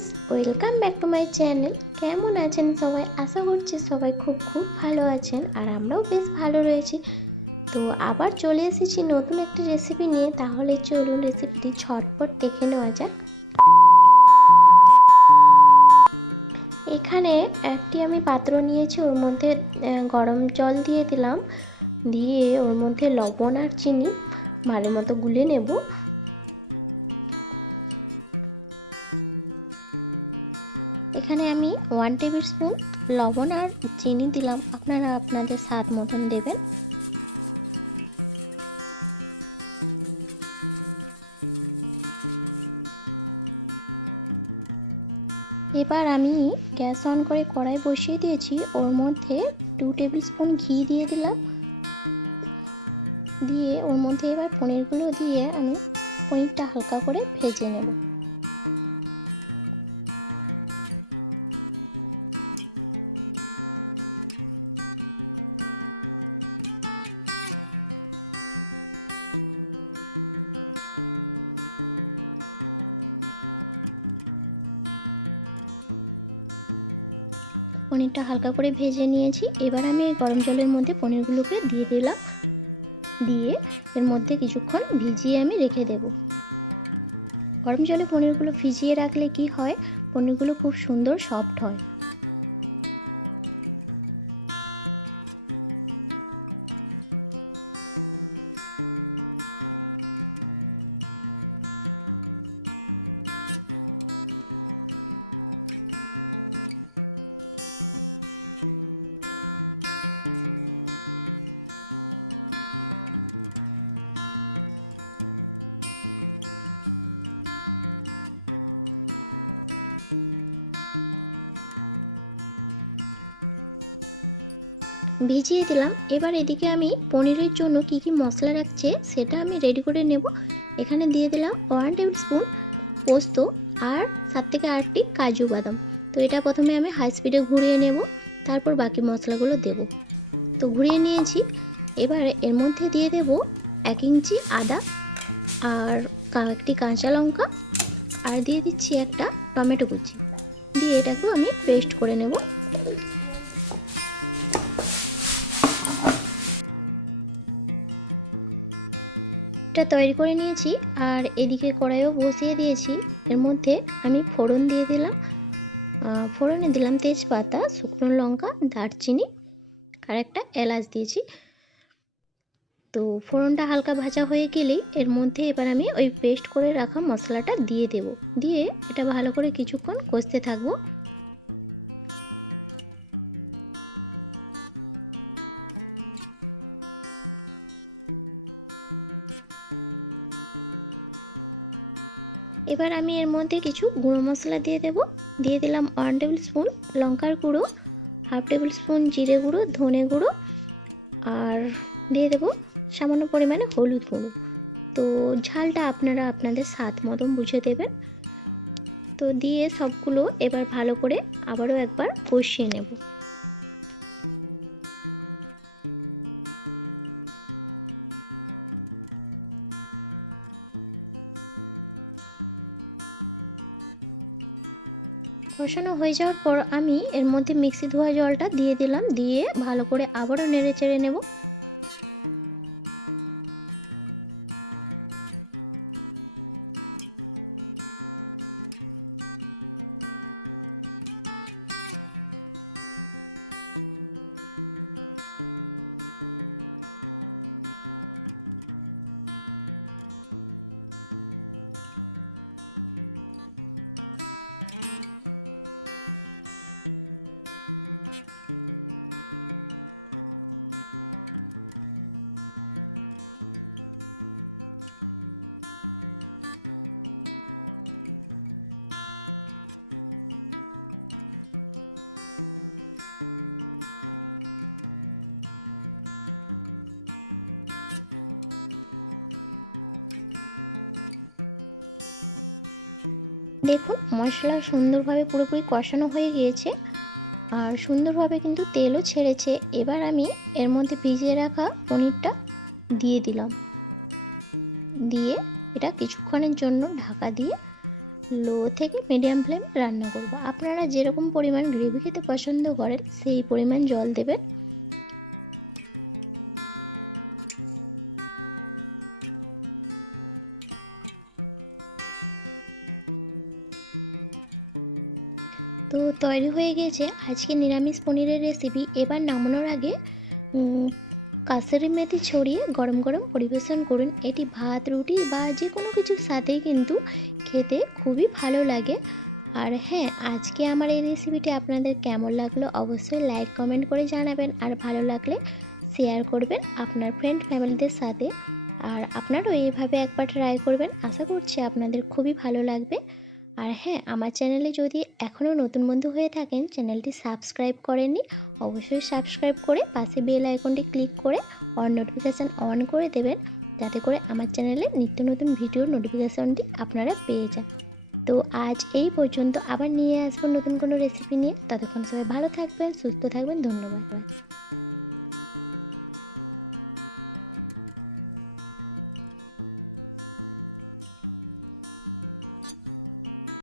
Friends, welcome back to my channel. কেমন আছেন সবাই? আশা করছি সবাই খুব ভালো আছেন, আর আমরাও বেশ ভালো রয়েছি। তো আবার চলে এসেছি নতুন একটি রেসিপি নিয়ে। তাহলে চলুন রেসিপিটি ঝটপট দেখে নেওয়া যাক। এখানে একটি আমি পাত্র নিয়েছি, ওর মধ্যে গরম জল দিয়ে দিলাম, দিয়ে ওর মধ্যে লবণ আর চিনি ভালো মতো গুলে নেব। এখানে আমি 1 টেবিল স্পুন লবণ আর চিনি দিলাম, আপনারা আপনাদের স্বাদ মতন দেবেন। এবার আমি গ্যাস অন করে কড়াই বসিয়ে দিয়েছি, ওর মধ্যে 2 টেবিল স্পুন ঘি দিয়ে দিলাম, দিয়ে ওর মধ্যে এবার পনিরগুলো দিয়ে আমি পনিরটা হালকা করে ভেজে নেব। পনিরটা হালকা করে ভেজে নিয়েছি। এবার আমি গরম জলের মধ্যে পনিরগুলোকে দিয়ে দিলাম, দিয়ে এর মধ্যে কিছুক্ষণ ভিজিয়ে আমি রেখে দেব। গরম জলে পনিরগুলো ভিজিয়ে রাখলে কি হয়, পনিরগুলো খুব সুন্দর সফট হয়। ভিজিয়ে দিলাম। এবার এদিকে আমি পনিরের জন্য কি কি মশলা রাখছে সেটা আমি রেডি করে নেব। এখানে দিয়ে দিলাম 1 টেবিল স্পুন পোস্ত আর 7 থেকে 8টি কাজু বাদাম। তো এটা প্রথমে আমি হাই স্পিডে ঘুরিয়ে নেব, তারপর বাকি মশলাগুলো দেব। তো ঘুরিয়ে নিয়েছি। এবার এর মধ্যে দিয়ে দেব 1 ইঞ্চি আদা আর একটি কাঁচা লঙ্কা, আর দিয়ে দিচ্ছি একটা টমেটো কুচি, দিয়ে এটাকেও আমি পেস্ট করে নেব। এটা তৈরি করে নিয়েছি, আর এদিকে কড়াইও বসিয়ে দিয়েছি। এর মধ্যে আমি ফোড়ন দিয়ে দিলাম, ফোড়নে দিলাম তেজপাতা, শুকনো লঙ্কা, দারচিনি আর একটা এলাচ দিয়েছি। তো ফোড়নটা হালকা ভাজা হয়ে গেলেই এর মধ্যে এবার আমি ওই পেস্ট করে রাখা মশলাটা দিয়ে দেব, দিয়ে এটা ভালো করে কিছুক্ষণ কষতে থাকবো। এবার আমি এর মধ্যে কিছু গুঁড়ো মশলা দিয়ে দেব। দিয়ে দিলাম 1 টেবিল স্পুন লঙ্কার গুঁড়ো, 1/2 টেবিল স্পুন জিরে গুঁড়ো, ধনে গুঁড়ো, আর দিয়ে দেব সামান্য পরিমাণে হলুদ গুঁড়ো। তো ঝালটা আপনারা আপনাদের স্বাদ মতন বুঝে দেবেন। তো দিয়ে সবগুলো এবার ভালো করে আবারও একবার কষিয়ে নেব। কষানো হয়ে যাওয়ার পর আমি এর মধ্যে মিক্সি ধোয়া জলটা দিয়ে দিলাম, দিয়ে ভালো করে আবারও নেড়ে চেড়ে নেব। দেখুন মশলা সুন্দরভাবে পুরোপুরি কষানো হয়ে গিয়েছে, আর সুন্দরভাবে কিন্তু তেলও ছেড়েছে। এবার আমি এর মধ্যে ভিজিয়ে রাখা পনিরটা দিয়ে দিলাম, দিয়ে এটা কিছুক্ষণের জন্য ঢাকা দিয়ে লো থেকে মিডিয়াম ফ্লেমে রান্না করব। আপনারা যেরকম পরিমাণ গ্রেভি খেতে পছন্দ করেন সেই পরিমাণ জল দেবেন। তো তৈরি হয়ে গেছে আজকে নিরামিষ পনিরের রেসিপি। এবার নামানোর আগে কাসুরি মেথি ছড়িয়ে গরম গরম পরিবেশন করুন। এটি ভাত, রুটি বা যে কোনো কিছুর সাথেই কিন্তু খেতে খুবই ভালো লাগে। আর হ্যাঁ, আজকে আমার এই রেসিপিটি আপনাদের কেমন লাগলো অবশ্যই লাইক কমেন্ট করে জানাবেন, আর ভালো লাগলে শেয়ার করবেন আপনার ফ্রেন্ড ফ্যামিলিদের সাথে। আর আপনারাও এইভাবে একবার ট্রাই করবেন, আশা করছি আপনাদের খুবই ভালো লাগবে। আর হ্যাঁ, আমার চ্যানেলে যদি এখনও নতুন বন্ধু হয়ে থাকেন, চ্যানেলটি সাবস্ক্রাইব করেননি, অবশ্যই সাবস্ক্রাইব করে পাশে বেল আইকনটি ক্লিক করে অল নোটিফিকেশান অন করে দেবেন, যাতে করে আমার চ্যানেলে নিত্য নতুন ভিডিওর নোটিফিকেশানটি আপনারা পেয়ে যান। তো আজ এই পর্যন্ত, আবার নিয়ে আসবো নতুন কোনো রেসিপি নিয়ে। ততক্ষণ সবাই ভালো থাকবেন, সুস্থ থাকবেন। ধন্যবাদ।